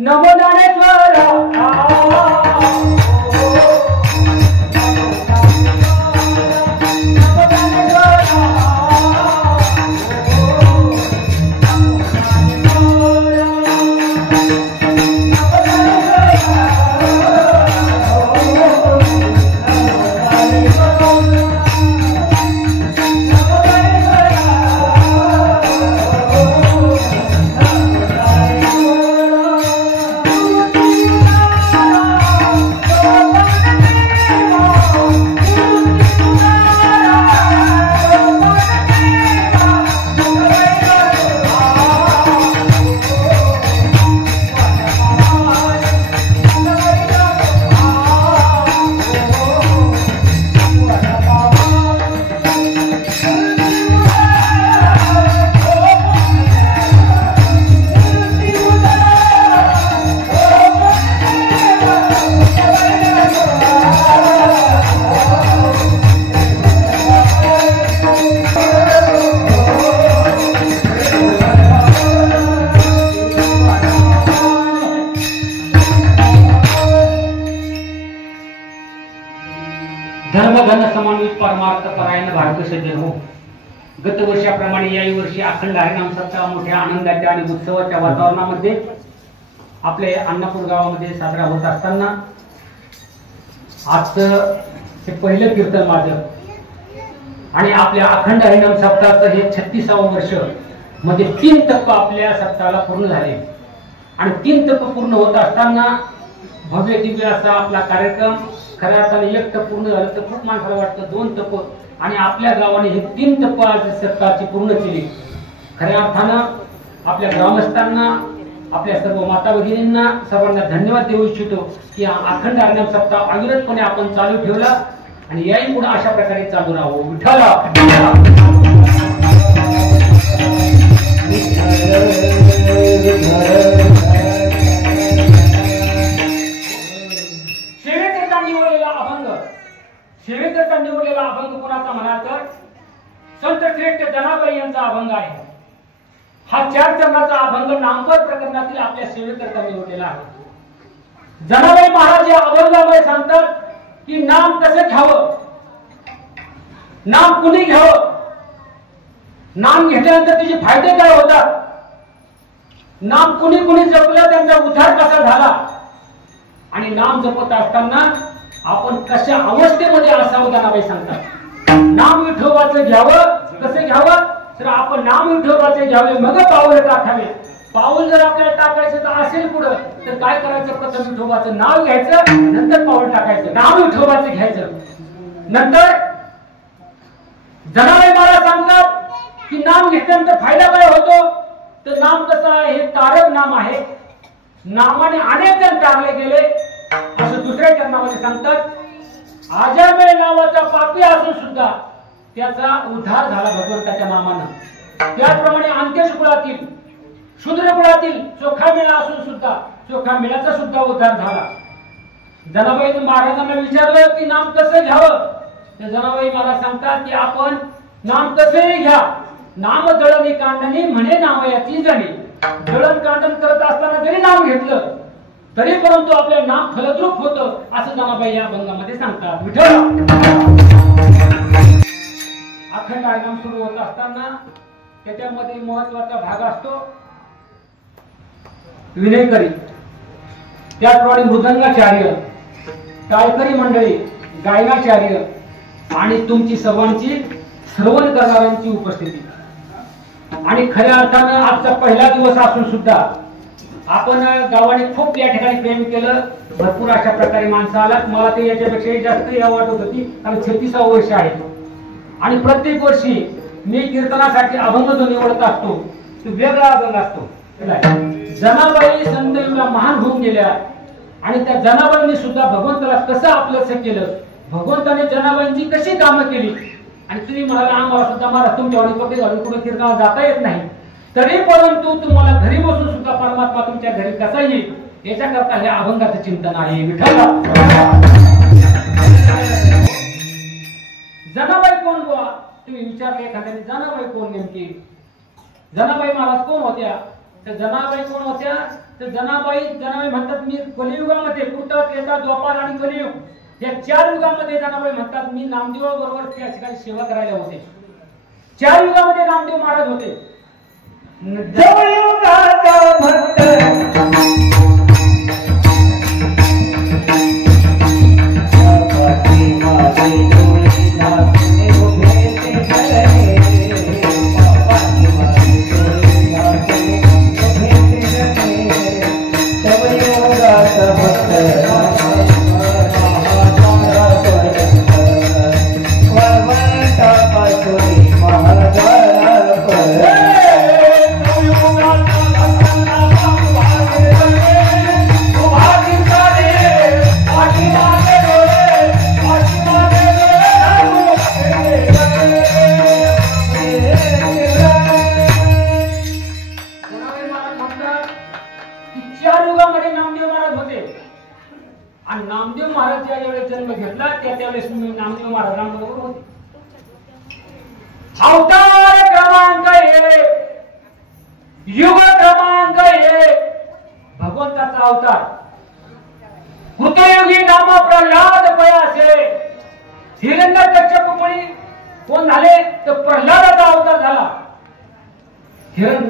नमो ज्ञानेश्वरा धर्मधन समन्वित परमार्थ परायण भारत सज्जन हो. गत वर्षाप्रमाणे याही वर्षी अखंड हरिनाम सप्ताह मोठ्या आनंदाच्या आणि उत्सवाच्या वातावरणामध्ये आपल्या अन्नापूर गावामध्ये साजरा होत असताना आजचं हे पहिलं कीर्तन माझं आणि आपल्या अखंड हरिनाम सप्ताहाचं हे 36वे वर्ष मध्ये 3 टप्पे आपल्या सप्ताहाला पूर्ण झाले आणि 3 टप्पे पूर्ण होत असताना भव्य दिव्य असा आपला कार्यक्रम खऱ्या अर्थाने 1 टप्पा पूर्ण झालं तर खूप माणसाला वाटतं 2 टप्पे आणि आपल्या गावाने हे 3 टप्पे आज सप्ताहाची पूर्ण केली. खऱ्या अर्थानं आपल्या ग्रामस्थांना आपल्या सर्व माता भगिनींना सर्वांना धन्यवाद देऊ इच्छितो की अखंड हरिनाम सप्ताह अविरतपणे आपण चालू ठेवला आणि याही पुढे अशा प्रकारे चालू राहू. विठ्ठल सेवेकरता निवडलेला अभंग कोणाचा म्हणा तर संत श्रेष्ठ जनाबाई यांचा अभंग आहे. हा 4 चरणाचा अभंग नामपर प्रकरणातील आपल्या सेवेकरता निवडलेला आहे. जनाबाई महाराज या अभंगामध्ये सांगतात की नाम कसं घ्यावं, नाम कुणी घ्यावं, नाम घेतल्यानंतर त्याचे फायदे काय होतात, नाम कुणी कुणी जपलं त्यांचा उद्धार कसा झाला आणि नाम जपत असताना आपण कशा अवस्थेमध्ये असावं जनाबाई सांगतात. नाम विठोबाचं घ्यावं, कसं घ्यावं तर आपण नाम विठोबाचे घ्यावे मग पाऊल टाकावे. पाऊल जर आपल्याला टाकायचं तर असेल पुढं तर काय करायचं, प्रथम विठोबाचं नाव घ्यायचं नंतर पाऊल टाकायचं. नाम विठोबाचं घ्यायचं. नंतर जनाबाई महाराज सांगतात की नाम घेतल्यानंतर फायदा काय होतो तर नाम कसं आहे, हे तारक नाम आहे. नामाने अनेक जण तारले गेले असं दुसऱ्या चरणामध्ये सांगतात. आजामेळ नावाचा पापी असून सुद्धा त्याचा उद्धार झाला भगवंताच्या नामानं. त्याचप्रमाणे अंत्यश कुळातील शूद्र कुळातील चोखा मेळा असून सुद्धा चोखा मेळाचा सुद्धा उद्धार झाला. जनाबाई महाराजांना विचारलं की नाम कसं घ्यावं तर जनाबाई महाराज सांगतात की आपण नाम कसे घ्या. नाम दळणी कांडणी म्हणे नामयाची जणी. दळण कांडण करत असताना जरी नाम घेतलं तरी परंतु आपले नाम फलद्रूप होतं असं जनाबाई या अभंगामध्ये सांगतात. विठ्ठल अखंड हरिनाम सुरू होत असताना त्याच्यामध्ये महत्वाचा भाग असतो विनयकरी, त्याचप्रमाणे मृदंगाचार्य, टाळकरी मंडळी, गायनाचार्य आणि तुमची सर्वांची श्रवण करणाऱ्यांची उपस्थिती. आणि खऱ्या अर्थानं आजचा पहिला दिवस असून सुद्धा आपण गावाने खूप या ठिकाणी प्रेम केलं. भरपूर अशा प्रकारे माणसं आलात. मला ते याच्यापेक्षाही जास्त या वाटत होती कारण 36वे वर्ष आहे आणि प्रत्येक वर्षी मी कीर्तनासाठी अभंग जो निवडत असतो तो वेगळा अभंग असतो. जनाबाई संत एवढ्या महान होऊन गेल्या आणि त्या जनाबाईंनी सुद्धा भगवंताला कसं आपलंसं केलं, भगवंताने जनाबाईंची कशी कामं केली. आणि तुम्ही म्हणाला आम्हाला सुद्धा महाराज तुमच्या वाडी कपडे घालून कुठे कीर्तनाला जाता येत नाही तरी परंतु तुम्हाला घरी बसून सुद्धा परमात्मा तुमच्या घरी कसा येईल याच्याकरता हे अभंगाचं चिंतन आहे. विठ्ठल जनाबाई कोण बुवा तुम्ही विचारले एखाद्याने, जनाबाई कोण नेमकी? जनाबाई महाराज कोण होत्या तर जनाबाई कोण होत्या तर जनाबाई म्हणतात मी कलियुगामध्ये कृत त्रेता द्वापार आणि कलियुग या 4 युगामध्ये जनाबाई म्हणतात मी नामदेवाबरोबर त्या ठिकाणी सेवा करायला होते. 4 युगामध्ये नामदेव महाराज होते. देवयुगाचा भक्त नामदेव महाराज ज्यावेळेस जन्म घेतला त्यावेळेस मी नामदेव महाराजांबरोबर होते. अवतार क्रमांक 1 युग क्रमांक 1 भगवंताचा अवतार कृतयुगी नाम प्रल्हाद पयासे हिरण्यकश्यपुमुळी कोण झाले तर प्रल्हादाचा अवतार झाला.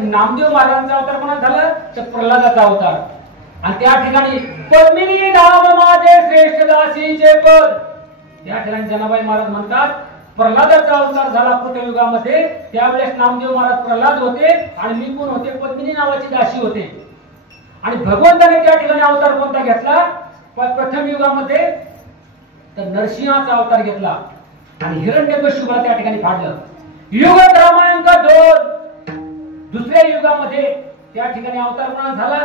नामदेव महाराजांचा अवतार कोणाचा झाला तर प्रल्हादाचा अवतार. आणि त्या ठिकाणी पद्मिनी नाम माझे श्रेष्ठ दासीचे पद त्या ठिकाणी जनाबाई महाराज म्हणतात प्रल्हादाचा अवतार झाला कृतयुगामध्ये. त्यावेळेस नामदेव महाराज प्रल्हाद होते आणि मी कोण होते पद्मिनी नावाची दासी होते. आणि भगवंताने त्या ठिकाणी अवतार कोणता घेतला प्रथम युगामध्ये तर नरसिंहाचा अवतार घेतला आणि हिरण्यकश्यपूला त्या ठिकाणी फाडलं. युग क्रमांक 2 दुसऱ्या युगामध्ये त्या ठिकाणी अवतार कोणा झाला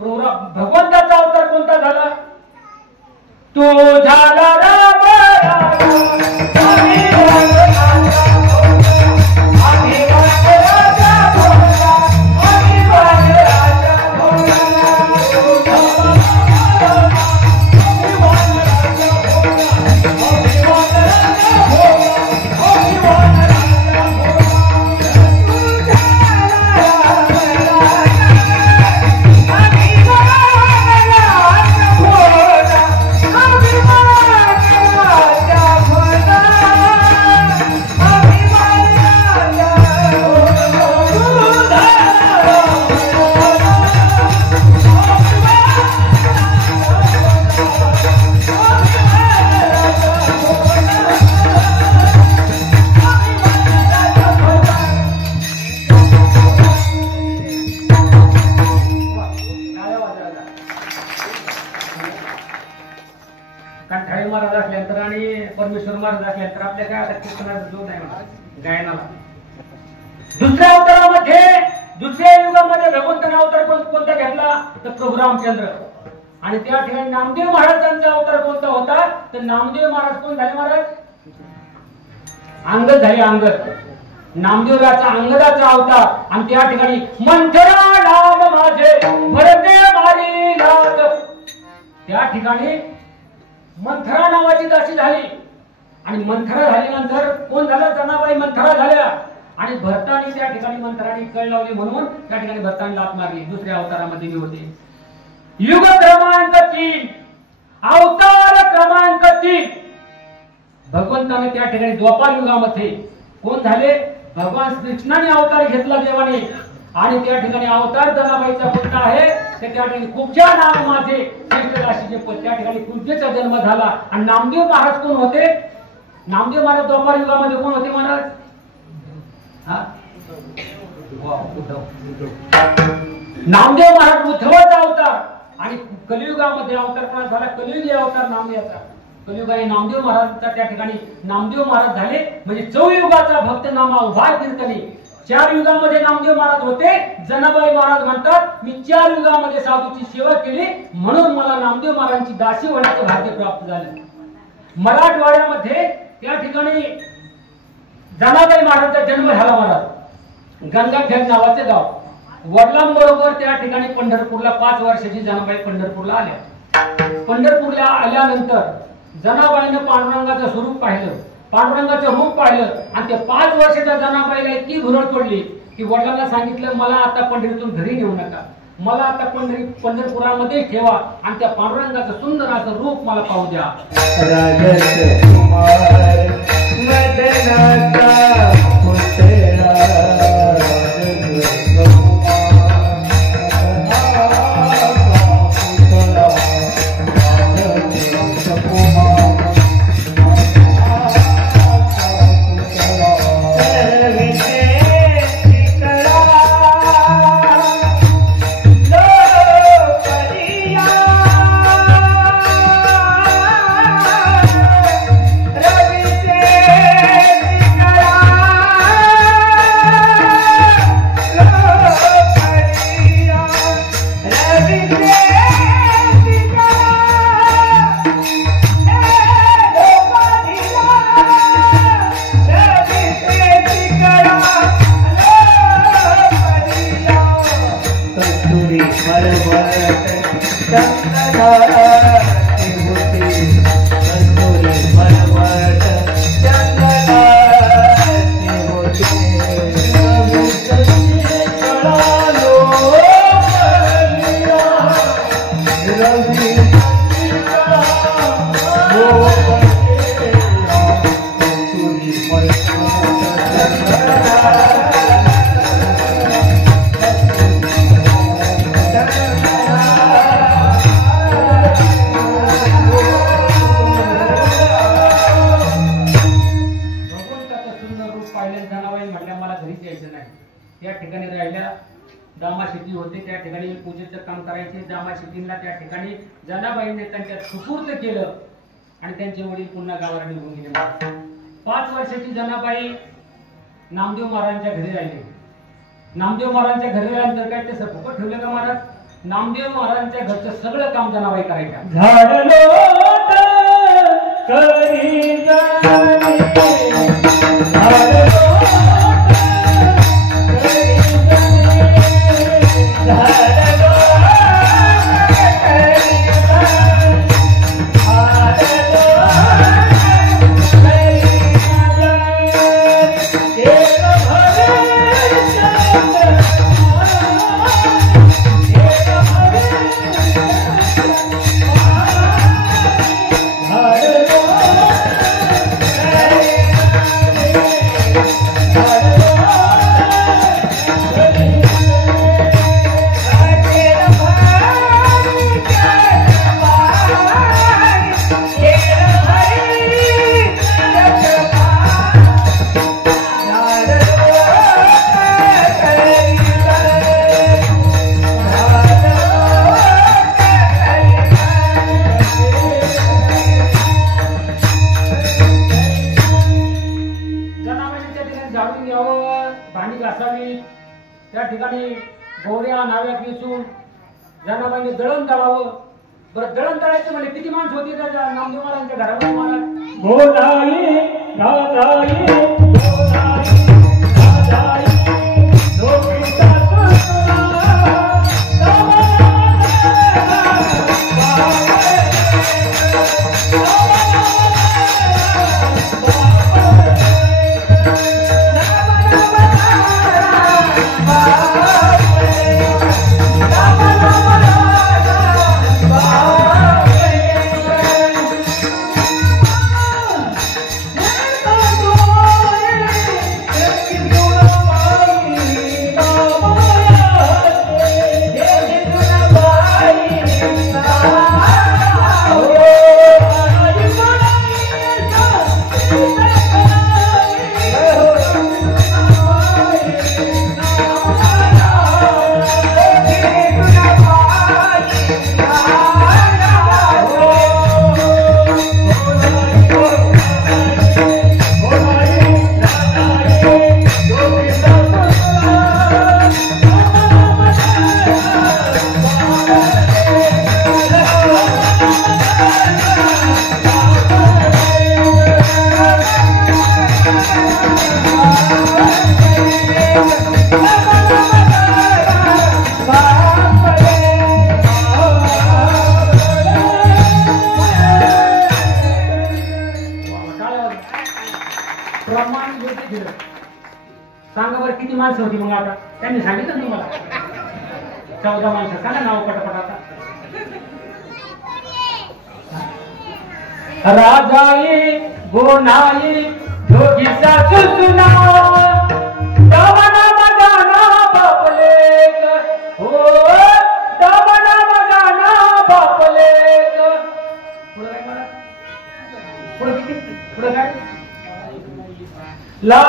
भगवंताचा अवतार कोणता झाला तो झाला राम परमेश्वर महाराज असल्यानंतर आपल्या काय आता कीर्तनाचा जोर नाही गायनाला. दुसऱ्या अवतारामध्ये दुसऱ्या युगामध्ये भगवंताने अवतार कोणता घेतला तर प्रभू रामचंद्र. आणि त्या ठिकाणी नामदेव महाराजांचा अवतार कोणता होता तर नामदेव महाराज कोण झाले महाराज अंगद झाले. अंगद नामदेवाचा अंगदाचा अवतार. आणि त्या ठिकाणी मंथरा नाम माझे भरते मारी लाग त्या ठिकाणी मंथरा नावाची दासी झाली. आणि मंथरा झाल्यानंतर कोण झाला जनाबाई मंथरा झाल्या. आणि भरताने त्या ठिकाणी मंथराने कळ लावली म्हणून त्या ठिकाणी भरताने लात मारली. दुसऱ्या अवतारामध्ये मी होते. युग क्रमांक 3 अवतार क्रमांक 3 भगवंताने त्या ठिकाणी द्वापार युगामध्ये कोण झाले भगवान कृष्णाने अवतार घेतला देवाने. आणि त्या ठिकाणी अवतार जनाबाईचा कोणता आहे तर त्या ठिकाणी कुब्जा नाम माझे श्रेष्ठ दासीचे पद त्या ठिकाणी कुब्जेचा जन्म झाला. आणि नामदेव महाराज कोण होते नामदेव महाराज द्वापार युगामध्ये कोण होते महाराज नामदेव महाराज उद्धवाचा अवतार. आणि कलियुगामध्ये अवतार कोण झाला कलियुगी अवतार नामदेवाचा. कलियुगाने नामदेव महाराजांचा त्या ठिकाणी नामदेव महाराज झाले. म्हणजे चौयुगाचा भक्त नामा उभा कीर्तने. 4 युगामध्ये नामदेव महाराज होते. जनाबाई महाराज म्हणतात मी 4 युगामध्ये साधूची सेवा केली म्हणून मला नामदेव महाराजांची दासी होण्याचे भाग्य प्राप्त झाले. मराठवाड्यामध्ये त्या ठिकाणी जनाबाई महाराजांचा जन्म झाला. महाराज गंगाखेड नावाचे गाव. वडिलांबरोबर त्या ठिकाणी पंढरपूरला 5 वर्षाची जनाबाई पंढरपूरला आल्या. पंढरपूरला आल्यानंतर जनाबाईनं पांडुरंगाचं स्वरूप पाहिलं पांडुरंगाचं रूप पाहिलं. आणि त्या 5 वर्षाच्या जनाबाईला इतकी भुरळ पडली की वडिलांना सांगितलं मला आता पंढरीतून घरी नेऊ नका मला आता पंढरपुरामध्ये ठेवा आणि त्या पांडुरंगाचं सुंदर असं रूप मला पाहू द्या. राजकुमार मदनाचा पुतळा जनाबाईंनी त्यांच्या सुपूर्द केलं आणि त्यांचे वडील पुन्हा गावाला निघून गेले. 5 वर्षाची जनाबाई नामदेव महाराजांच्या घरी राहिले. नामदेव महाराजांच्या घरी राहिल्यानंतर काय ते सपोकट ठेवलं का महाराज? नामदेव महाराजांच्या घरचं सगळं काम जनाबाई करायच्या. त्या ठिकाणी गोऱ्या नाव्या पिसून जनाबाईने दळण दळावं. बरं, दळण दळायचं म्हणजे किती माणसं होती त्या नामदेव महाराजांच्या घरामध्ये महाराज? गोदाई सांगा बरं किती माणसं होती मग? आता त्यांनी सांगितलं तुम्हाला 14 माणसं सांगा नाव पटापट आता. राजाई गोनाई दोघी सासू सुना दामना मजाना बापले हो दामना मजाना बापले. पुढे काय ला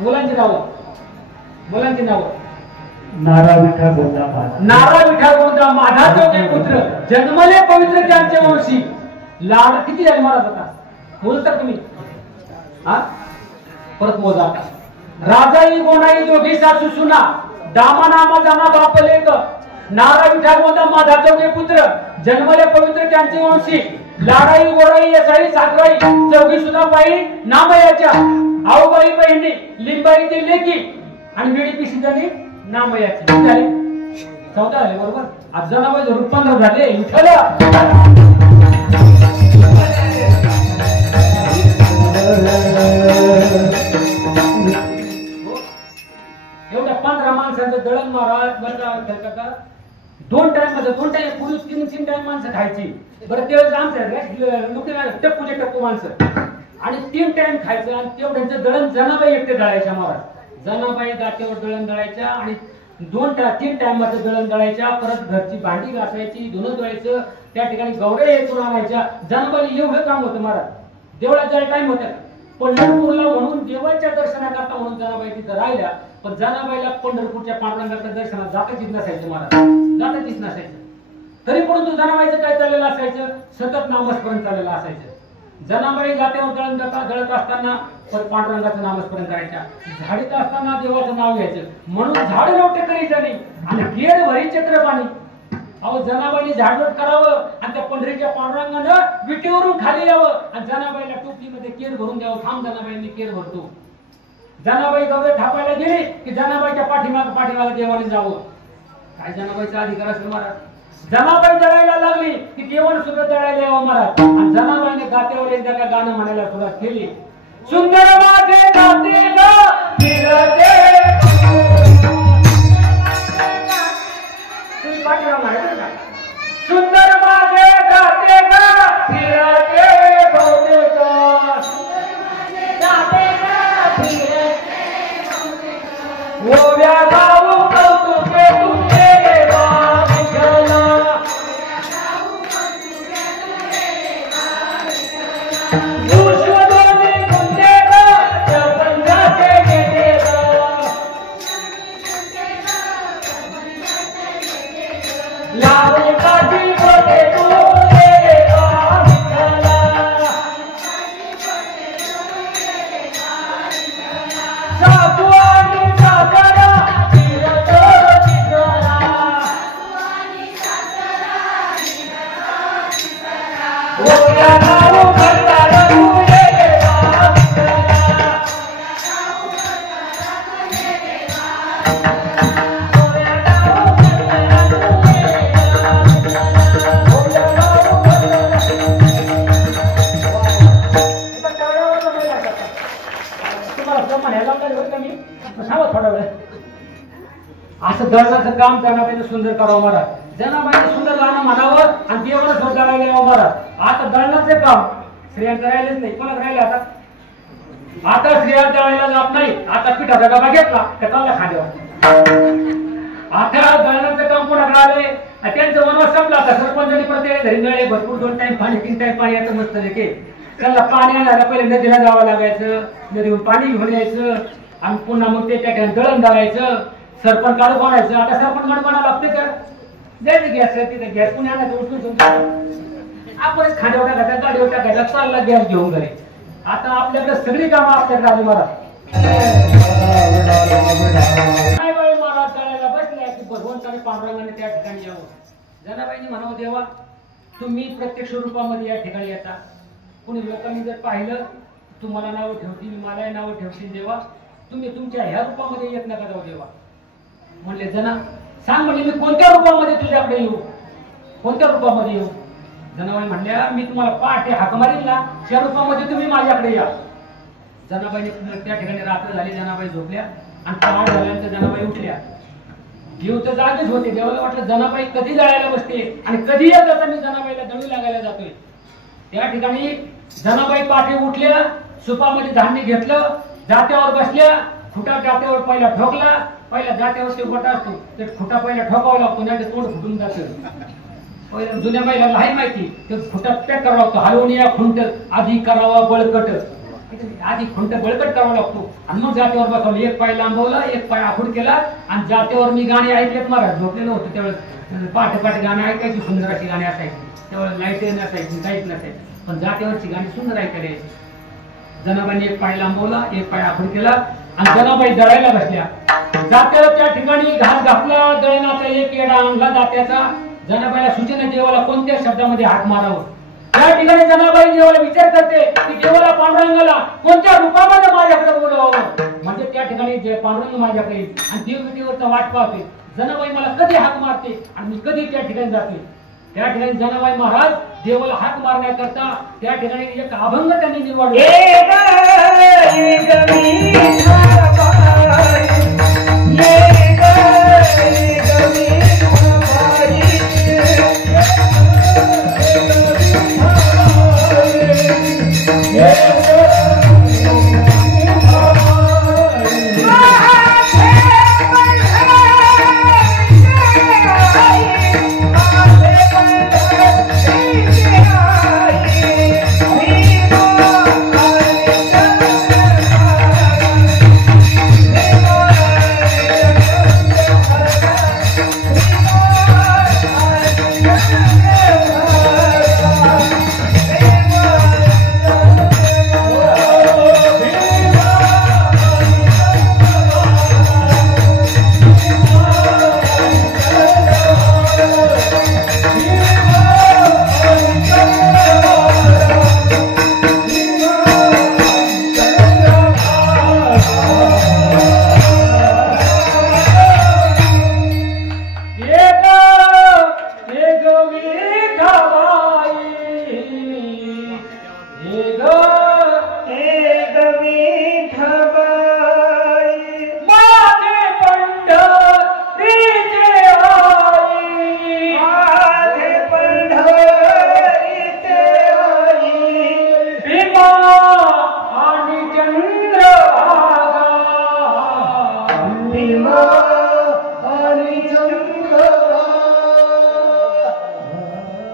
मुलांची नाव नारा विठा गोंदा माझा चौघे पुत्र जन्मले पवित्र त्यांचे वंशी. लाड किती झाले मला आता बोलता तुम्ही हा परत मोजा. राजाई गोनाई दोघी सासू सुना दामाना मजाना बापलेक नारा विठा गोंदा माझा चौघे पुत्र जन्मले पवित्र त्यांचे वंशी. लाडाई गोराई यसाई साखराई चौघी सुद्धा बाई नामयाच्या आऊबाई बहिणी लिंबाई ते लेकी आणि मिडी पिसिंदानी नामयाची. झाले 14 झाले बरोबर. आज जनाबाई धरून 15 झाले. एवढ्या 15 माणसांचं दळण महाराज 2 टाइम पुरुष 3 टाइम माणसं खायची. बरं तेव्हा आमचं टप्पूचे माणसं आणि 3 टाइम खायचं आणि तेवढ्यांचं दळण जनाबाई एकटे दळायच्या महाराज. जनाबाई गाठ्यावर दळण दळायच्या आणि 2-3 टाइमाचं दळण दळायच्या. परत घरची भांडी घासायची धुणं धुवायचं त्या ठिकाणी गवऱ्या येथून आणायच्या. जनाबाई एवढं काम होतं महाराज. देवळात जायला टाइम होता पंढरपूरला म्हणून देवाच्या दर्शनाकरता म्हणून जनाबाई तिथं राहिल्या. पण जनाबाईला पंढरपूरच्या पांडुरंगाच्या दर्शनात जाताच नसायचं महाराज. जाताच नसायचं. तरी परंतु जनाबाईचं काय चाललेलं असायचं सतत नामस्मरण चाललेलं असायचं. जनाबाई जात्यावर दळत असताना पांडुरंगाचं नामस्मरण करायच्या. झाडीत असताना देवाचं नाव घ्यायचं. म्हणून झाड नव्हते करायचं नाही आणि केड भरी चक्र पाणी. अहो जनाबाईने झाडलोट करावं आणि त्या पंढरीच्या पांडुरंगानं विटेवरून खाली यावं आणि जनाबाईला टोपलीमध्ये केर भरून द्यावं. थांब जनाबाईंनी केर भरतो. जनाबाई गवरे थापायला गेली की जनाबाईच्या पाठीमागे देवाने जावं. काय जनाबाईचा अधिकार असेल महाराज. जनाबाई दळायला लागली की देवाने सुद्धा दळायला यावं महाराज. आणि जनाबाईने गात्यावर एकदा का गाणं म्हणायला सुरुवात केली. सुंदर माझे गाते ग फिरते सुंदर माझे गाते ग फिरते बहुतेक ओव्या गाऊ कौतुके तुझे विठ्ठला विश्वदेवी गुंडे ग प्रपंचाचे गेले लावून काठी बोटे तू असं दळणाचं काम जनाबाईने सुंदर करावं महाराज. जनाबाईने सुंदर गाणं म्हणावं आणि देवाला सुद्धा दळायला यावं महाराज. आता दळणाचे काम स्त्रियांचं राहिलेच नाही. कोणाला राहिले आता स्त्रिया दळायला जात नाही. आता पिठाचा डबा घेतला का चालला खांद्यावर. आता दळणाचं काम कोणाकडे आले त्यांचं वनवास संपला. आता सरपंचांनी प्रत्येक घरी नळे भरपूर 2 टाइम पाणी 3 टाइम पाणी यायचं मस्त की त्यांना पाणी आणायला पहिले नदीला जावं लागायचं. नदीहून पाणी घेऊन यायचं आणि पुन्हा मग ते त्या ठिकाणी दळण दळायचं. सरपंच काढू बनायचं. आता सरपंच काढू बना लागते का जायचं गॅस तिथे गॅस पुणे आणायचं उठून आपणच खांद्यावर टाकायचा गाडीवर टाकायचा चालला गॅस घेऊन घरी. आता आपल्याकडे सगळी कामं आपल्याकडे आली महाराज. काय बाई महाराज दळायला बसल्या की भगवंताने पांडुरंगाने त्या ठिकाणी यावं. जनाबाईंनी म्हणावं देवा तुम्ही प्रत्यक्ष रूपामध्ये या ठिकाणी येता. कुणी लोकांनी जर पाहिलं तुम्हाला नाव ठेवतील मलाही नाव ठेवतील देवा. तुम्ही तुमच्या ह्या रूपामध्ये येत नका जाऊ देवा. म्हणले जना सांग म्हणजे मी कोणत्या रूपामध्ये तुझ्याकडे येऊ. कोणत्या रूपामध्ये येऊ. जनाबाई म्हणल्या मी तुम्हाला पहाटे हाक मारील ना त्या रूपामध्ये तुम्ही माझ्याकडे या. जनाबाईने त्या ठिकाणी रात्र झाली. जनाबाई झोपल्या आणि पहाट झाल्यानंतर जनाबाई उठल्या. देव तर जागेच होते. देवाला वाटलं जनाबाई कधी जळायला बसते आणि कधी एकदा मी जनाबाईला दळू लागायला जातोय. त्या ठिकाणी जनाबाई पाठी उठल्या, सुपामध्ये धान्य घेतलं, जात्यावर बसल्या, खुटा जात्यावर पहिला ठोकला. पहिला जात्यावर ते गोटा असतो, ते खुटा पहिला ठोकावा लागतो, नाही तर तोंड फुटून जातं. पहिल्या जुन्या बाईला आहे माहिती, ते खुटा पॅक करावा लागतो. हलवून या खुंट आधी करावा बळकट, आधी खुंट बळकट करावा लागतो आणि मग जात्यावर बसवलं. एक पाय लांबवला, एक पाय आखूड केला आणि जात्यावर मी गाणी ऐकलेत. महाराज झोपलेलं होतं त्यावेळेस, पाठ पाठ गाणी ऐकायची, सुंदर अशी गाणी असायची. त्यावेळेस लाईट नसायची, काहीच नसायचं, पण जात्यावरची गाणी सुंदर ऐकायला यायची. जनाबाईने एक पाय लांबवला, एक पाय आखूड केला आणि जनाबाई दळायला बसल्या. जात्याला त्या ठिकाणी घास घातला, दळणाचा एक येडा आणला जात्याचा. जनाबाईला सूचना, देवाला कोणत्या शब्दामध्ये हात मारावं. त्या ठिकाणी जनाबाई देवाला विचार करते की देवाला पांडुरंगाला कोणत्या रूपामध्ये माझ्याकडे बोलवावं, म्हणजे त्या ठिकाणी जे पांडुरंग माझ्याकडे येईल आणि देव विटीवरचा वाट पाहते. जनाबाई मला कधी हाक मारते आणि मी कधी त्या ठिकाणी जाते. त्या ठिकाणी जनाबाई महाराज देवाला हाक मारण्याकरता त्या ठिकाणी एक अभंग त्यांनी निवडला.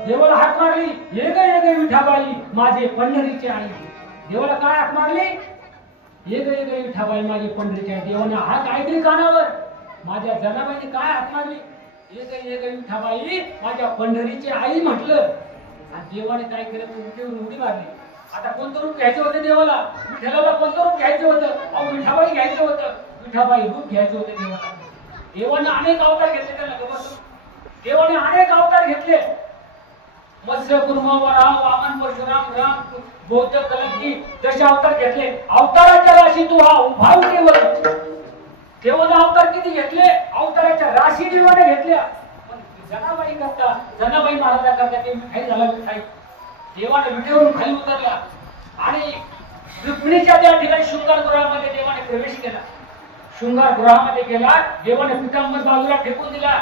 देवाला हाक मारली, ये ग विठाबाई माझे पंढरीचे आई. देवाला काय हाक मारली? ये ग विठाबाई माझे पंढरीचे आई. देवाने हाक ऐकली कानावर. माझ्या जनाबाईने काय हाक मारली? ये ग विठाबाई माझ्या पंढरीची आई म्हटलं. आणि देवाने काय केलं? उडी मारली. आता कोणतं रूप घ्यायचं होतं देवाला? विठ्ठलाला कोणतं रूप घ्यायचं होतं? अहो विठाबाई घ्यायचं होतं. विठाबाई रूप घ्यायचं होतं देवाला. देवाने अनेक अवतार घेतले. त्याला देवाने अनेक अवतार घेतले. मत्स्य कुर्म वराह वामन परशुराम राम बौद्ध कलंकी तसे अवतार घेतले. अवताराच्या राशी तू हा उभाव केवळ. देवाने अवतार किती घेतले? अवताराच्या राशी देवाने घेतल्या. पण जनाबाई करता, जनाबाई महाराजा करता ते मिठाई झाला. मिठाई देवाने विठेवरून खाली उतरला आणि रुक्मिणीच्या त्या ठिकाणी शृंगार गृहामध्ये देवाने प्रवेश केला. शृंगार गृहामध्ये गेला. देवाने पितांबर बाजूला फेकून दिला.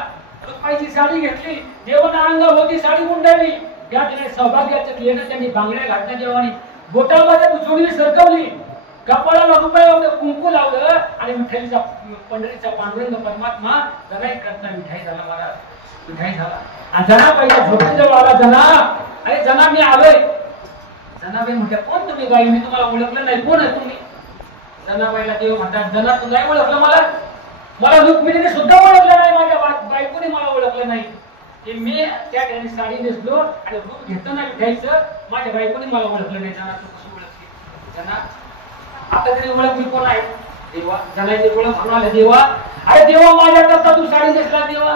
रुक्माईची साडी घेतली. देवाने अंगाभोवती साडी गुंडाळली. त्या ठिकाणी सौभाग्याचं केलं त्यांनी बांगड्या घातल्या. देवाने बोटामध्ये जोडवी सरकवली. कपाळाला रुपये कुंकू लावलं आणि मिठाईचा पंढरीचा पांडुरंग परमात्मा जनाई करता मिठाई झाला. महाराज मिठाई झाला. आणि जनाबाईच्या झोपेजवळ आला. जना, अरे जना मी आलोय. जनाबाई म्हटल्या कोण तुम्ही बाई? मी तुम्हाला ओळखलं नाही. कोण आहे तुम्ही? जनाबाईला देव म्हणतात, जना तू नाही ओळखलं मला? मला रुक्मिणीने सुद्धा ओळखलं नाही. माझ्या बायकोने मला ओळखलं नाही. की मी त्या ठिकाणी साडी नेसलो आणि रूप घेतलं ना मिठाईचं. माझ्या बायकोने मला ओळखलं नाही. जना तू कशी ओळखली? जना आता तरी ओळख मी कोण आहे? देवा. जनाची ओळख म्हणाले देवा. अरे देवा माझ्या करता तू साडी नेसला. देवा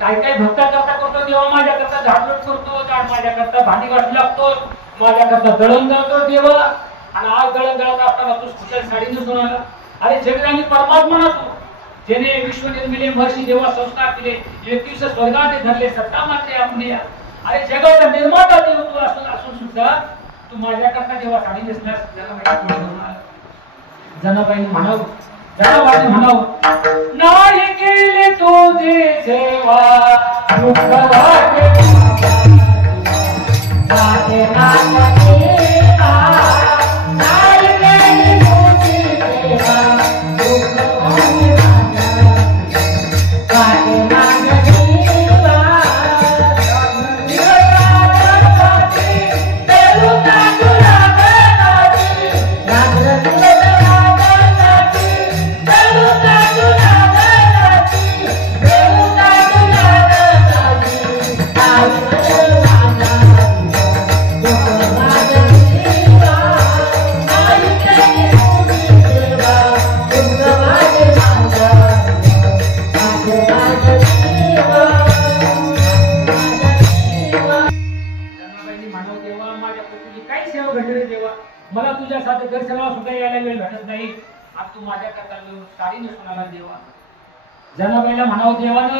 काय काय भक्ता करता करतो. देवा माझ्या करता झाडलोट करतो. माझ्या करता भांडी घासू लागतो. माझ्या करता दळण दळतो. देवा आणि आज दळण दळत असताना तू कुठल्या साडी नेसून आला? अरे जगदानी परमात्मा ना तू, जेने विश्व निर्मिले महर्षी देवा संस्कार केले. 21 स्वर्गात धरले सत्ता माते आपली. अरे जगाचा निर्माता देव तू असून सुद्धा तू माझ्या करता जेव्हा साडी नेसलास. जनाबाईने म्हणावं जनाबाईने म्हणावं नाही केले तुझी सेवा दुःख वाटे वाटे माझ्या देवा नाही केली तुझी सेवा दुःख वाटे वाटे माझ्या देवा मला तुझ्यासाठी दर्शनाला सुद्धा यायला वेळ भेटत नाही. आज तू माझ्या करता साडी नेसून आला देवा. जनाबाईला म्हणावं देवानं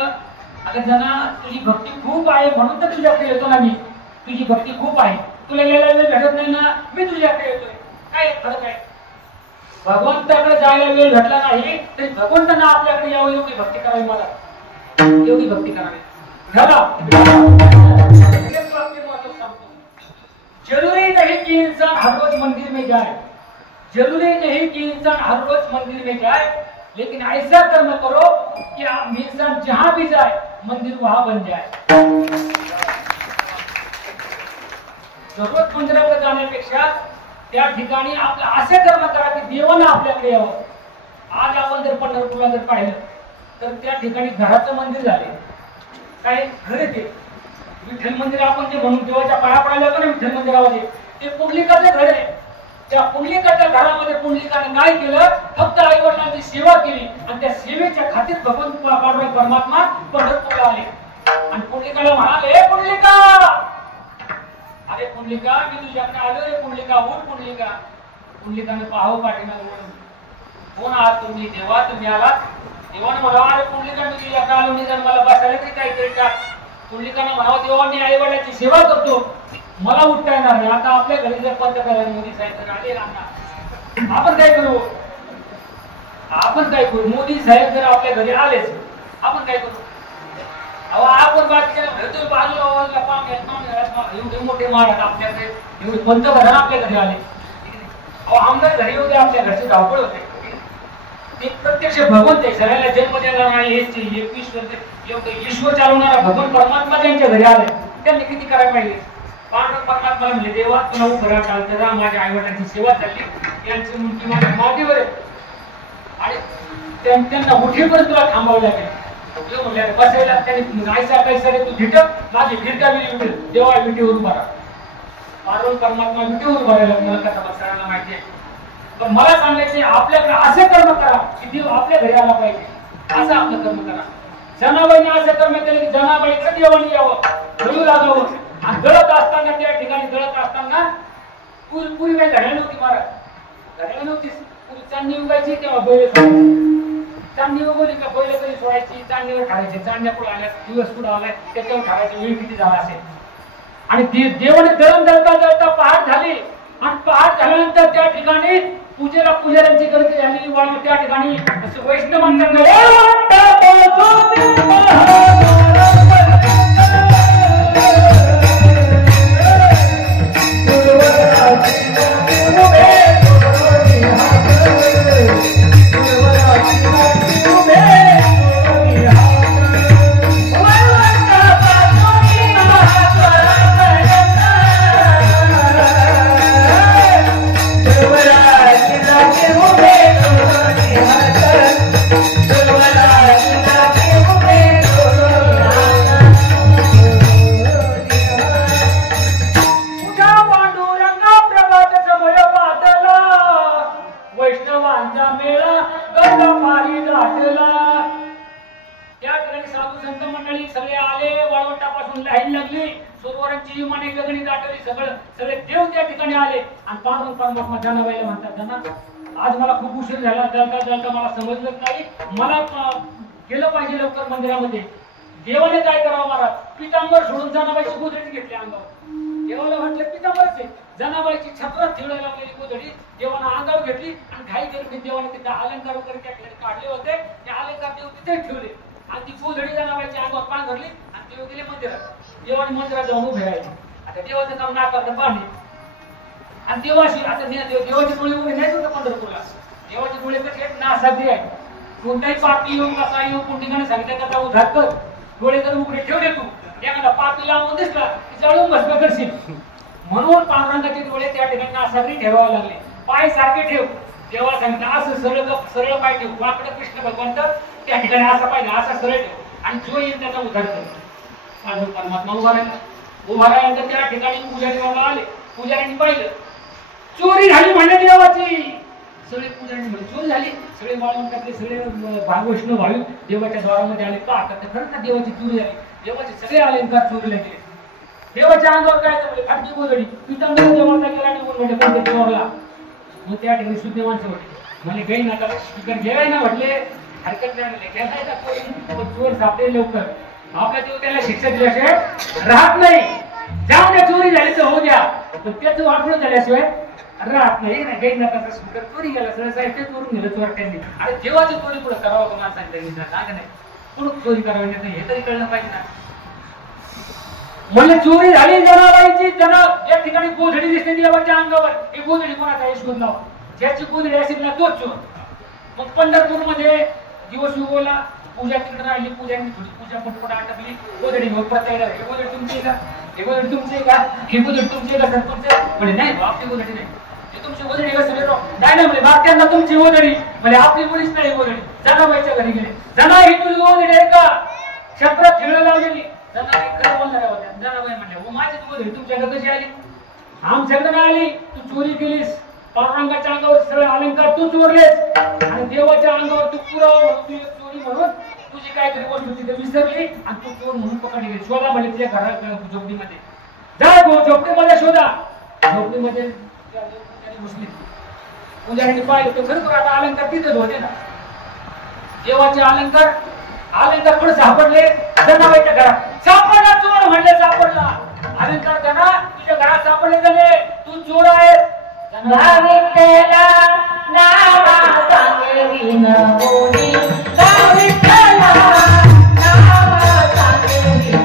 अगं जना तुझी भक्ती खूप आहे म्हणून तर तुझ्याकडे येतो ना मी. तुझी भक्ती खूप आहे तुला यायला वेळ भेटत नाही ना मी तुझ्याकडे येतोय. काय फरक आहे? भगवंताकडे जायला वेळ भेटला नाही तरी भगवंतांना आपल्याकडे यावं एवढी भक्ती करावी. मला एवढी भक्ती करावी. जरूरी नहीं कि इंसान हर रोज मंदिर में जाए, जरूरी नहीं कि इंसान हर रोज मंदिर में जाए, लेकिन ऐसा कर्म करो कि इंसान जहां भी जाए मंदिर वहां बन जाए. दररोज मंदिराकडे जाण्यापेक्षा त्या ठिकाणी आपलं असे कर्म करा की देवानं आपल्याकडे यावं. आज आपण जर पंढरपूरला जर पाहिलं तर त्या ठिकाणी घराचं मंदिर झाले. काय घर येते विठ्ठल मंदिर आपण जे म्हणून देवाच्या पाया पडायला होतो ना विठ्ठल मंदिरामध्ये ते पुंडलिकाचं घर आहे. त्या पुंडलिकाच्या घरामध्ये पुंडलिकाने काय केलं फक्त आई वडिलांची सेवा केली आणि त्या सेवेच्या खातीर भगवान पांडुरंग परमात्मा पंढरपूरला आले आणि पुंडलिकाला म्हणाले पुंडलिका अरे पुंडलिका मी तुझ्याकडे आलो रे पुंडलिका उठ पुंडलिका. पुंडलिकाने पाहावं पाठीमागे कोण आहात तुम्ही? देवा तुम्ही आलात. देवाने म्हणावं अरे पुंडलिका मी तुझ्याकडे आलो नाही मला बसायला तरी काहीतरी का. पुंडलिकांना म्हणावं देवा मी आई वडिलांची सेवा करतो मला उठता येणार नाही. आता आपल्या घरी जर पंतप्रधान मोदी साहेब जर आले ना आपण काय करू? आपण काय करू? मोदी साहेब जर आपल्या घरी आलेच आपण काय करू? अहो आपण बाकीच्या भेटतोय बाजूला पाहुणे एवढे मोठे महाराज आपल्याकडे एवढे पंतप्रधान आपल्या घरी आले. अहो आमदार घरी होते आपल्या घरचे धावपळ होते. ते प्रत्यक्ष भगवंत आहे सगळ्याला जन्म देणारा नाही. ईश्वर चालवणारा भगवान परमात्मा त्यांच्या घरी आलाय. त्यांनी किती करायला पाहिजे? पांडुरंग परमात्मा म्हणजे देवा तुला उभं चालतं राहा माझ्या आई वडिलांची सेवा चालली यांची मुलगी माझ्या मातीवर आहे आणि त्यांना उठेपर्यंत तुला थांबावं लागेल. म्हणले बसायला त्यांनी आयसा पैसा रे तू झिटक माझी फिरका विटी देवा विटीवर उभा राहा. पांडुरंग परमात्मा विटीवर उभा राहिला मला कसा बसायला माहितीये. पण मला सांगायचे आपल्याकडे असे कर्म करा की देव आपल्या घरी आला पाहिजे. असं आपलं कर्म करा. जनाबाईने असं कर्म केलं की जनाबाईचं देवाने यावं घडू लागावं. आणि गळत असताना त्या ठिकाणी गळत असताना पुरी काही घड्याळ नव्हती महाराज. घड्याळ नव्हतीच. पुरी चांदणी उगायची तेव्हा बैल चांदणी उगवली का बैल कधी सोडायची चांदणीवर ठरायचे. चांदण्या पुढे आल्या दिवस पुढे आलाय त्याच्यावर ठरायचं वेळ किती झाला असेल. आणि देवाने दळण दळता दळता पहाट झाली आणि पहाट झाल्यानंतर त्या ठिकाणी पूजेला पुजाऱ्यांची गर्दी झाली. त्या ठिकाणी वैष्णव जनाबाईला म्हणतात जना आज मला खूप उशीर झाला दळता दळता मला समजलंच नाही. मला गेलं पाहिजे लवकर मंदिरामध्ये. देवाने काय करावं महाराज पितांबर सोडून जनाबाईची गोधडी घेतली अंगावर. देवाला म्हटलं पितांबरच आहे. जनाबाईची छत्रात ठेवायला लागलेली गोधडी देवाला अंगावर घेतली आणि घाई करून देवाने ते अलंकार वगैरे त्या ठिकाणी काढले होते. ते अलंकार देव तिथे ठेवले आणि ती गोधडी जनाबाईच्या अंगावर पांघरली आणि देव गेले मंदिरात. देवाने मंदिरात जाऊन उभे राहिले. आता देवाचं काम नाकाकडे पाहणे आणि देवाशी आता देवाचे डोळे उभे नाही होतं पंढरपूरला. देवाचे डोळे कसे नासागरी आहे. कोणताही पापी येऊन कसा येऊ कोण ठिकाणी सांगितलं त्याचा उद्धार कर. डोळे जर उघडे ठेवले तू एखादा पापी लावून दिसला की जाळून भस्म करशील. म्हणून पांडुरंगाचे डोळे त्या ठिकाणी नासागरी ठेवावे लागले. पाय सारखे ठेव. देवाला सांगितलं असं सरळ पाय ठेव. वाकडं कृष्ण भगवान तर त्या ठिकाणी असा पाहिजे असा सरळ ठेव आणि जो येईल त्याचा उद्धार कर. माझं परमात्मा उभा राहिल्यानंतर त्या ठिकाणी पुजारी बाबा आले. पुजाऱ्यांनी पाहिलं चोरी झाली म्हणले देवाची. सगळे पुजारी म्हणजे चोरी झाली. सगळे वाळून टाकले. सगळे वैष्णव भाविक देवाच्या द्वारामध्ये आले. का आता खरंच ना देवाची चोरी झाली. देवाचे सगळे अलंकार चोरीला गेले. देवाच्या अंगावर काय म्हणजे फाटकी गोधडी पितांबर देवाचा गेला निघून म्हणजे कोणत्या चोरला. मग त्या ठिकाणी शुद्ध माणसं होते म्हणजे काही नका स्पीकर गेलाय ना म्हटले हरकत नाही गेलाय का कोणी चोर सापडे लवकर. आपल्या देव त्याला शिक्षा दिल्याशिवाय राहत नाही. जाऊन त्या चोरी झाली तर होऊ द्या पण त्याचं वापरून झाल्याशिवाय राहत नाही. काही नका स्पीकर चोरी गेला सगळं साहित्य चोरून गेलं चोरट्यांनी. अरे देवाची चोरी पुढे करावं का मला सांगितलं नाही पुढे चोरी करावी नाही हे तरी कळलं पाहिजे ना. म्हणजे चोरी झाली जनाबाईची. या ठिकाणी गोधडी दिसते देवाच्या अंगावर. ही गोधडी कोणाचा शोध लाव. ज्याची गोधडी असेल ना तोच चोर. मग पंढरपूर मध्ये दिवस उगवला. पूजा तिकडे राहिली. पूजाने थोडी पूजा पटपट आटपली. गोधडी घेऊन प्रत्येक हे गोधडी तुमची का हे गोधडी तुमची का हे गोधडी तुमची का सरपंच म्हणजे नाही आपली गोधडी नाही हे तुमची गोधडी का सगळे नाही ना म्हणजे बाकीयांना तुमची गोधडी म्हणजे आपली मुलीच नाही गोधडी. जनाबाईच्या घरी गेले. जना ही तुझी गोधडी आहे का छत्रात खिळ लावलेली. जनाबाई खरं बोलणाऱ्या होत्या. जनाबाई म्हणल्या हो माझी गोधडी तुमच्याकडे कशी आली. आमच्याकडे आली. तू चोरी केलीस. पांडुरंगाच्या अंगावर सगळे अलंकार तू चोरलेस आणि देवाच्या अंगावर तू पुरावा म्हणून तू चोरी म्हणून तुझी काहीतरी वस्तू तिथे विसरली आणि तू चोर म्हणून पकडली गेली. शोधा म्हणजे तुझ्या घरात झोपडीमध्ये जा. झोपडीमध्ये शोधा. झोपडीमध्ये घुसली. पुजाऱ्यांनी पाहिलं तर खरं आता अलंकार तिथेच होते ना. देवाचे अलंकार कुठे सापडले. जनाबाईच्या घरात सापडला. चोर म्हणले सापडला. अलंकार त्यांना तुझ्या घरात सापडले झाले. तू चोर आहेस. विठ्ठला नावा सांगविन होनी. विठ्ठला नावा सांगविन होनी.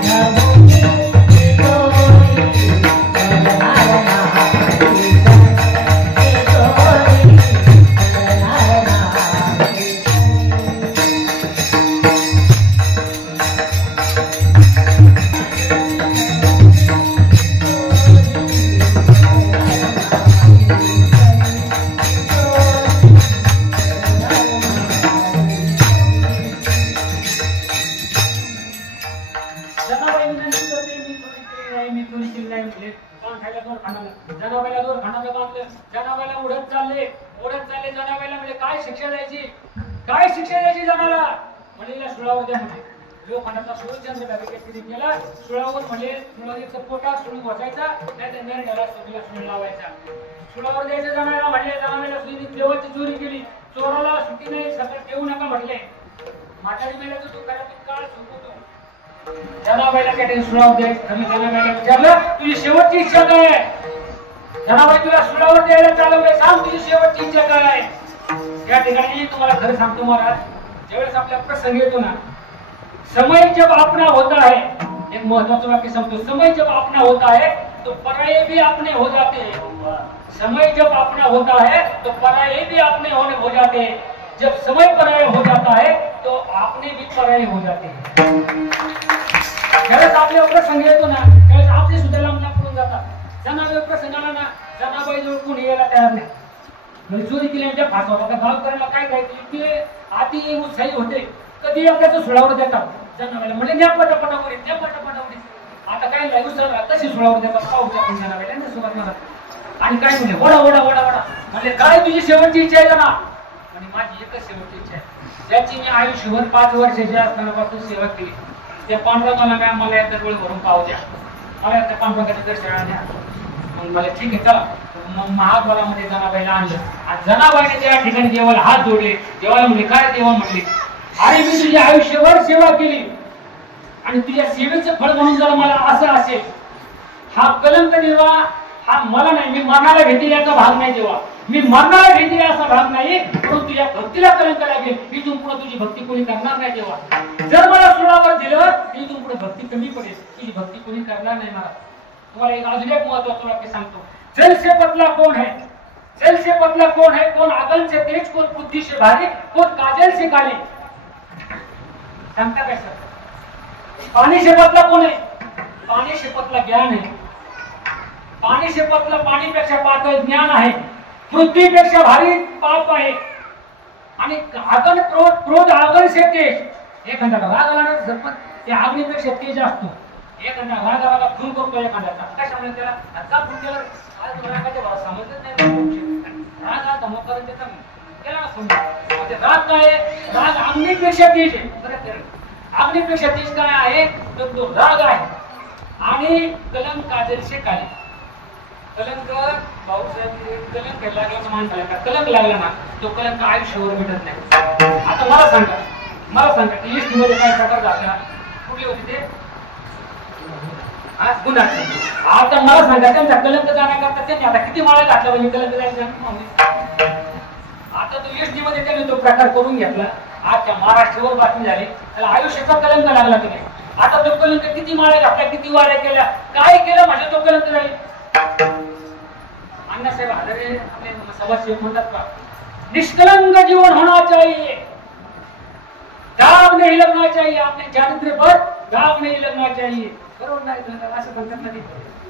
जनाबाईला दोर खांडाला बांधलं. जनाबाईला उडत चालले. जनाबाईला म्हणजे काय शिक्षा द्यायची जनाला म्हणजे सुळावर द्या म्हणजे जो खंडाचा सूर्यचंद्र केला सुळावर म्हणजे सुळावरचा पोटा सुळी वाचायचा नाही तर मेंढ्याला सुळीला सुळ लावायचा. सुळावर द्यायचं जनाबाईला म्हणले. जनाबाईला सुळी देवाची चोरी केली. चोराला सुट्टी नाही सगळं ठेवू नका म्हटले. म्हातारी मेल्याचं तू घरातून काळ चुकवतो. जनाबाईला त्या सुळावर द्यायचं. जनाबाईला विचारलं तुझी शेवटची इच्छा काय आहे. जनाबाई तुला सुळावर द्यायला चालवलंय सांग तुझी शेवटची इच्छा काय आहे. त्या ठिकाणी तुम्हाला खरं सांगतो महाराज ज्यावेळेस आपल्या प्रसंग येतो ना समय जब अपना होता है. एक महत्वाचं वाक्य सांगतो. समय जब अपना होता है तो पराये भी अपने हो जाते हैं. समय जब अपना होता है तो पराये भी अपने हो जाते हैं. जब समय पराये हो जाता है तो आपने भी पराये हो जाते हैं. ज्यावेळेस आपल्या प्रसंग येतो ना त्यावेळेस आपले सुद्धा लांब पडून जातात. जनाबाई प्रसंगाला ना जनाबाई जवळ कोणी यायला तयार नाही. म्हणजे चोरी केल्याच्या फासवता गाव करायला काय ते अति उत्साही होते. कधी एकदाच सुळावर देतात. जनाबाईला म्हणजे न्या पटापटावर आता काय नाही उसळला कशी सुळावर देतात पाहूच्या पण जनाबाईला सुरुवात करतात आणि काय म्हणजे वडा म्हणजे काय तुझी शेवटची इच्छा आहे ना. म्हणजे माझी एकच शेवटची इच्छा आहे ज्याची मी आयुष्यभर 5 वर्षाच्या असतानापासून सेवा केली. त्या पांडुरंगाला मला एकदा डोळे भरून पाहू द्या. मला एकदा पांडुरंगाच्या दर्शनाला द्या. मग मला ठीक आहे चला. मग महाद्वारामध्ये जनाबाईला आणलं आणि जनाबाईने त्या ठिकाणी देवाला हात जोडले. देवाला म्हणले काय. देवा म्हणले अरे मी तुझी आयुष्यभर सेवा केली आणि तुझ्या सेवेचं फळ म्हणून जर मला असं असेल हा कलंक निर्वाह हा मला नाही, मी मरणाला भीती याचा भाग नाही तेव्हा, मी मरणाला भीती याचा भाग नाही, परंतु तुझ्या भक्तीला कलंक लागेल, इथून पुढे तुझी भक्ती कोणी करणार नाही तेव्हा. जर मला सुळावर दिलं इथून पुढे भक्ती कमी पडेल, तुझी भक्ती कोणी करणार नाही मला. तुम्हाला एक अजून एक महत्वाचं वाक्य सांगतो. जल से पतला कौन है, जल से पतला कौन है, कौन आगन से तेज, कौन बुद्धि से भारी, कौन काजल से काली. सांगता कैसा? पानी से पतला कौन है? पानी से पतला ज्ञान है. पाणी से पतला पाणीपेक्षा पातळ ज्ञान आहे. पृथ्वीपेक्षा भारी पाप आहे. आणि आगन क्रोध आगन से तेज. एखादा राग आला ना जर त्या अग्नीपेक्षा तेज असतो. एखादा रागाला खून करतो एखाद्याचा, कशामुळे त्याला धक्का खून केला आज रागाच्या भाव समजत नाही. राग हा धमक करत त्याचा त्याला समजत. राग काय आहे? राग अग्नीपेक्षा तेज आहे. बरं, अग्नीपेक्षा तेज काय आहे? तर तो राग आहे. आणि कलंक काजल से काली. कलंक भाऊसाहेब कलंक लागला ना माणसाला का कलंक लागला ना तो कलंक आयुष्यावर मिटत नाही. आता मला सांगा की ईस्ट मध्ये काय प्रकार झाला? कुठली होती ते? गुन्हा. आता मला सांगा त्यांचा कलंक जाण्याकरता त्यांनी आता किती माळा घातल्या पाहिजे कलंक जायचं? आता तो ईस्ट मध्ये त्यांनी तो प्रकार करून घेतला. आजच्या महाराष्ट्रावर बातमी झाली त्याला आयुष्याचा कलंक लागला की नाही. आता तो कलंक किती माळ्या घातल्या, किती वाड्या केल्या, काय केलं म्हणजे तो कलंक जाईल. अण्णासाहेब हजारे आपले समाजसेवक म्हणतात का, निष्कलंक जीवन होना चाहिए, दाग नहीं लगना चाहिए, आपले चारित्र्य पर दाग नहीं लगना चाहिए. बरोबर नाही असं म्हणतात नाही.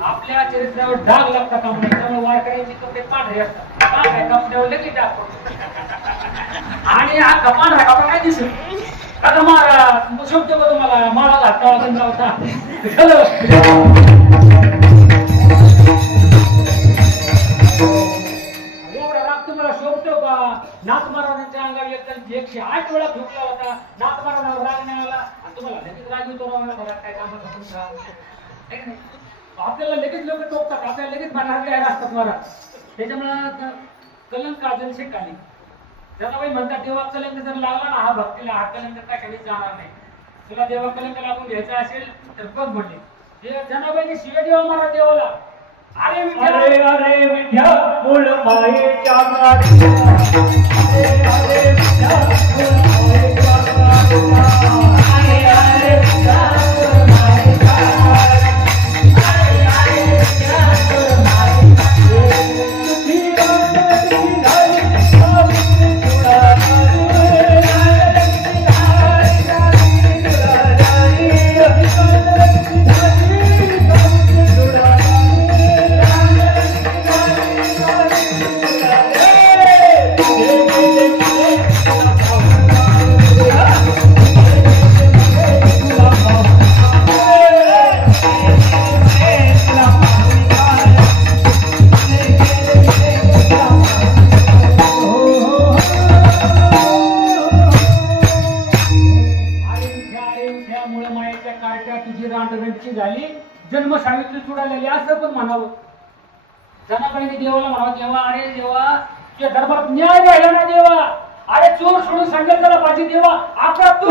आपल्या चरित्रावर डाग लागता कामा नये. त्यामुळे वारकऱ्यांचे कपडे पांढरे असतात. पांढऱ्या कपड्यावर लगेच डाग पडतो. आणि हा पांढरा कपडा काय दिसत आता मारा शब्द तुम्हाला माळा घातला होता. एवढा राग तुम्हाला शोभतो का? नाथ महाराजांच्या अंगावर एकदम 108 वेळा झोपला होता. नाथ महाराजांवर राग नाही आला आणि तुम्हाला लगेच राग येतो. काय काम आपल्याला लगेच लोक टोकतात, आपल्याला लगेच भांडणारे असतात महाराज. त्याच्यामुळे कलंक काजल से काली. जनाबाई म्हणतात देवा कलंक जर लागला ना हा भक्तीला, हा कलंक कशाने जाणार नाही. तुला देवा कलंक लागून घ्यायचा असेल तर बघ म्हणले जनाबाईने शिव्या देवा महाराज देवाला. अरे अरे अरे विद्या मूळ मायेच्या गाडीला, अरे अरे विद्या मूळ मायेच्या गाडीला, अरे अरे विद्या मूळ मायेच्या गाडीला, अरे अरे विद्या मूळ मायेच्या गाडीला. तुझी गाडी गाडी सावली तुला झाली जन्म सावित्री चुडालेली असं पण म्हणावं. जनाबाईने देवाला म्हणावं देवा, अरे देवा तुझ्या दरबारात न्याय राहिला ना देवा. अरे चोर सोडून सांगेल त्याला पाहिजे देवा. आता तू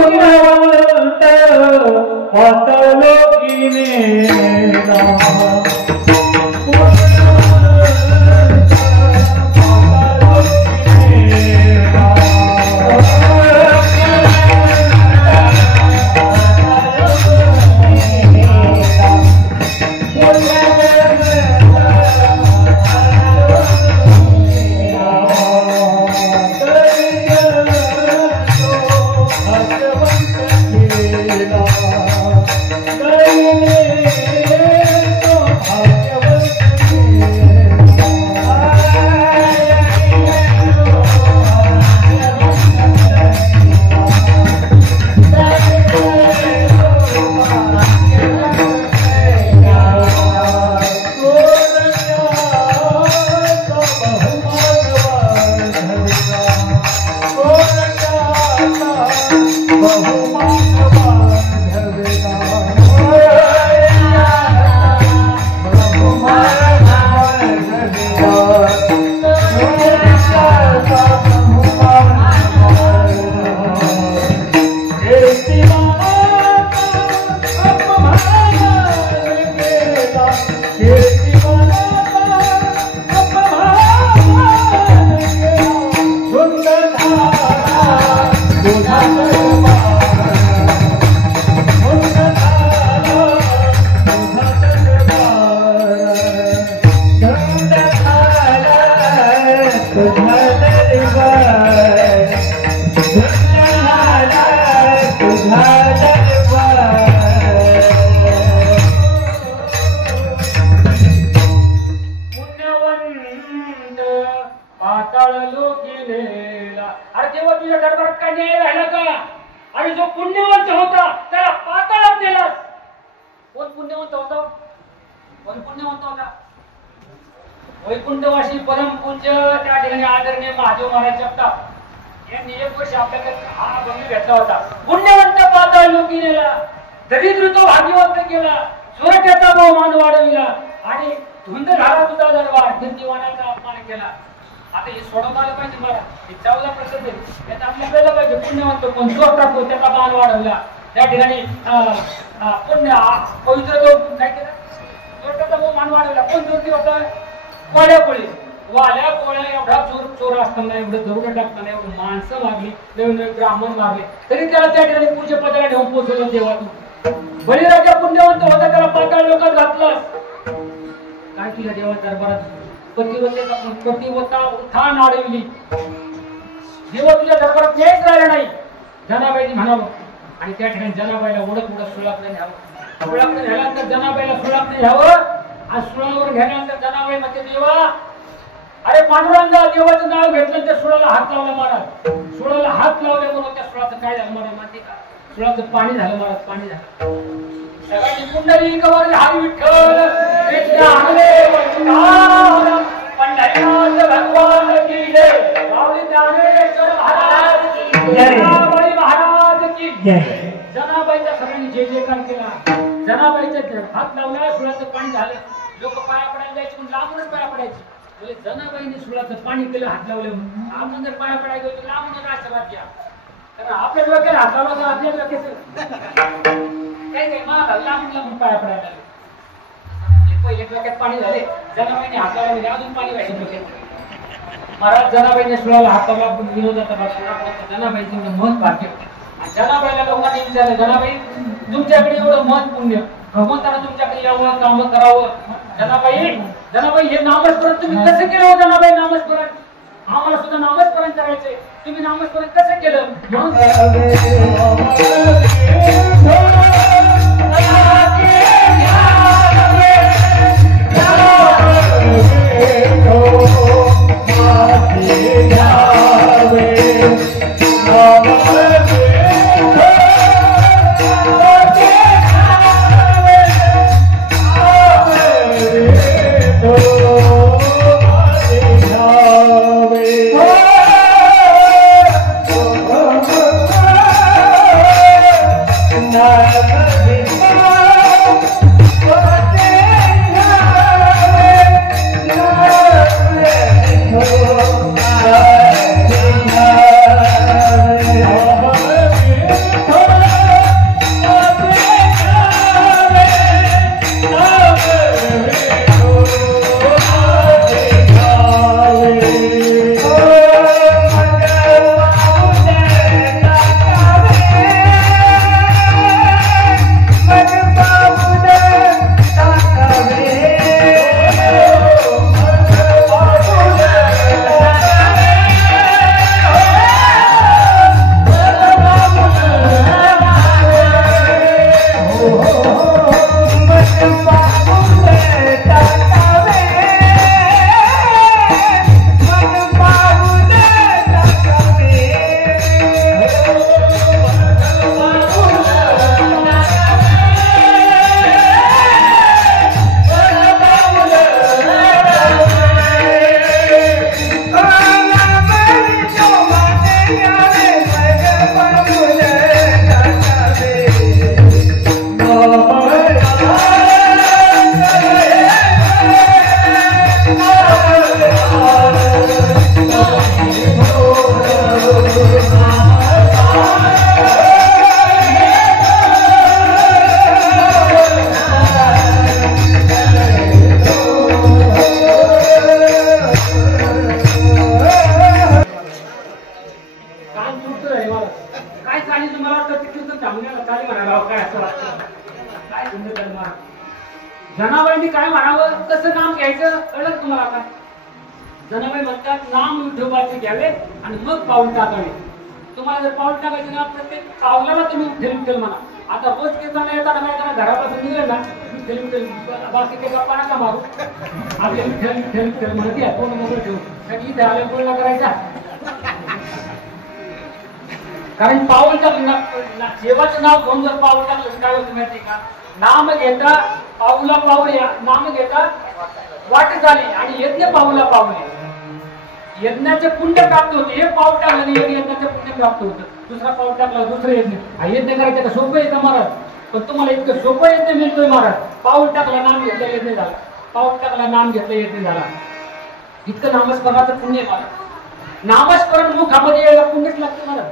भाग्य तुझा दरबार झाला तुझा दरबार पुण्यवंत पाताळ लोकिलेला. अरे तेव्हा तुझ्या दरबारात काय न्याय राहिला का? आणि जो पुण्यवंत होता त्याला पाताळात नेलास. कोण पुण्यवंत होता? कोण पुण्यवंत होता? वैकुंठवासी परमपूज्य त्या ठिकाणी आदरणीय महादेव महाराज जगताप यांनी 1 वर्ष आपल्याकडे हा बंगला घेतला होता. पुण्यवंत पाताळ लोकिलेला, दरिद्र तो भाग्यवंत केला, स्वर्गाचा बहुमान वाढविला आणि धुंद झाला तुझा दरबार, दिवाणाचा अपमान केला. आता हे सोडवता आलं पाहिजे मला. हे 14 प्रसंग आहे. यात आपल्याला पाहिजे पुण्यवंत कोण, स्वर्गाचा त्याचा मान वाढवला. त्या ठिकाणी पुण्य पवित्र तो काय केलं, स्वर्गाचा बहुमान वाढवला. कोण जोडती होता? कोळ्या कोळी वाल्या कोळ्या एवढा चोर असताना, एवढं दरोडे टाकताना, एवढं माणसं लागली, नवीन ब्राह्मण मारले, तरी त्याला त्या ठिकाणी पूज्यपदाला ठेवून पोचवलं देवा. बळीराजा पुण्यवंत होता, त्याला पाताळ लोकात घातलं. काय तुझ्या देवा दरबारात पतिव्रता उत्थान अडविली. देवा तुझ्या दरबारात न्यायच राहिला नाही. जनाबाईनी म्हणावं आणि त्या ठिकाणी जनाबाईला ओढत सुळाकडे न्यावं. सुळाकडे न्याल्यानंतर जनाबाईला सुळाकडे घ्यावं आणि सुळावर घेण्यानंतर जनाबाई म्हणते देवा, अरे पांडुरंगा, देवाचं नाव घेतलं त्या सुळाला हात लावला महाराज. सुळाला हात लावल्याबरोबर त्या सुळाचं काय झालं महाराज माहिती का? सुळाचं पाणी झालं महाराज, पाणी झालं. सगळ्यांनी कुंडली कवरली हरी विठ्ठल पंढरीनाथ भगवान की जय. माऊली ज्ञानेश्वर महाराज की जय. जनाबाई महाराज की जय. जनाबाईचा सगळ्यांनी जय जयकार केला. जनाबाईच्या हात लावला, सुळाचं पाणी झालं. लोक पाया पडायला जायचे म्हणून लांबूनच पाया पडायचे. म्हणजे जनाबाईने सुळाचं पाणी केलं, हात लावले. आपण जर पाया पडायला गेलो तर लांबूनच आशीर्वाद घ्या. कारण आपल्या डोक्याला हात लावला तर आपल्या डोक्याचं काय काय मला लांबून लांबून पाया पडायला लागले. पहिले डोक्यात पाणी झाले, जनाबाईने हात लावला म्हणजे अजून पाणी व्हायचं डोक्यात. महाराज जनाबाईने सुळाला हात लावला, विनोदाचा भाग जनाबाईचं महत्व भाग्य. जनाबाईला लोकांनी विचारलं, जनाबाई तुमच्याकडे एवढं महत्व पुण्य, भगवंताला तुमच्याकडे यावं, काम करावं. जनाबाई हे नामस्मरण तुम्ही कसं केलं हो जनाबाई? नामस्मरण आम्हाला सुद्धा नामस्मरण करायचंय. तुम्ही नामस्मरण कसं केलं? जनाबाईंनी काय म्हणावं, कसं नाम घ्यायचं कळलं तुम्हाला? काय जनाबाई म्हणतात नाम विठोबाचे घ्यावे आणि मग पाऊल टाकावे. तुम्हाला जर पाऊल टाकायचे ना प्रत्येक पावलाला तुम्ही विठ्ठल म्हणा. आता रोज कीर्तनाला येताना माहिती घरापासून निघेल ना विठ्ठल बाकीचे गप्पा नका मारू. आपले विठ्ठल म्हणत या कोण मोकळं ठेवू कारण इथे आल्या बोलणं करायचा. कारण पाऊल टाकलं देवाचं नाव घेऊन जर पाऊल टाकलं काय होतं माहिती का? नाम घेता पाऊला पाऊल या नाम घेता वाट झाली आणि यज्ञ पाऊला पाऊले. यज्ञाचे पुण्य प्राप्त होते. हे पाऊल टाकलं यज्ञाचे पुण्य प्राप्त होतं. दुसरा पाऊल टाकला दुसरं यज्ञ. हा यज्ञ करायचं का सोपं येतं महाराज पण तुम्हाला इतकं सोपं यज्ञ मिळतोय महाराज. पाऊल टाकला नाम घेतलं यज्ञ झाला. पाऊल टाकला नाम घेतलं यज्ञ झाला. इतकं नामस्मरणाचं पुण्य आहे महाराज. नामस्मरण मुखामध्ये यायला पुण्यच लागतं महाराज.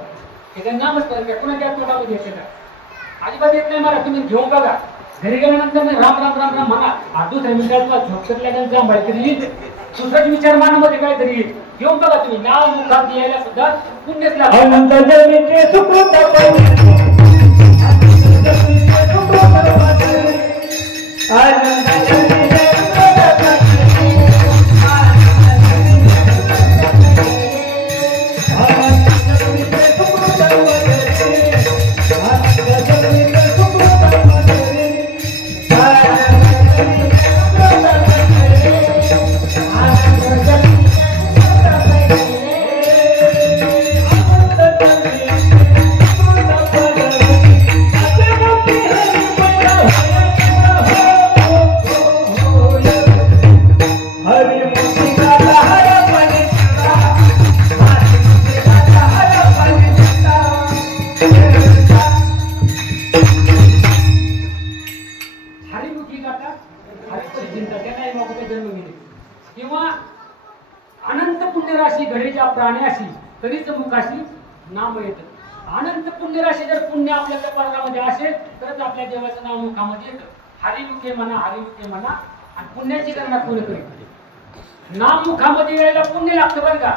हे काय नामस्मरण काय कुणाच्या तोंडामध्ये येते का? अजिबात येत नाही महाराज. तुम्ही घेऊन बघा घरी गेल्यानंतर राम राम राम राम म्हणा. दुसऱ्या मिनिटातला झोपल्यानंतर जांभळ तरी येईल. दुसराच विचार मनामध्ये काहीतरी येईल. घेऊन बघा तुम्ही नाव मुखात यायला सुद्धा पुण्यच लागतं. अनंत जन्मीचे सुकृत किंवा अनंत पुण्यराशी घडीच्या प्राण्याशी तरीच मुखाशी नाम येतं. अनंत पुण्यराशी जर पुण्य आपल्या कपाळामध्ये असेल तरच आपल्या देवाचं नाव मुखामध्ये येतं. हरिमुखे म्हणा हरिमुखे म्हणा आणि पुण्याची गणना कोणी करेल. नाम मुखामध्ये यायला पुण्य लागतं बरं का.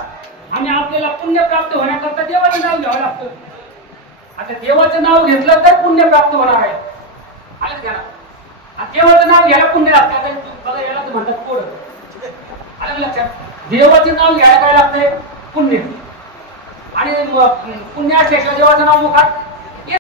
आणि आपल्याला पुण्य प्राप्त होण्याकरता देवाचं नाव घ्यावं लागतं. आता देवाचं नाव घेतलं तर पुण्य प्राप्त होणार आहे. आलं का? देवाचं नाव घ्यायला पुण्य लागतं. बघा याला तर म्हणतात कोड. आलं लक्षात? देवाचं नाव घ्यायला काय लागतंय? पुण्य. आणि पुण्य असल्याशिवाय देवाचं नाव मुखात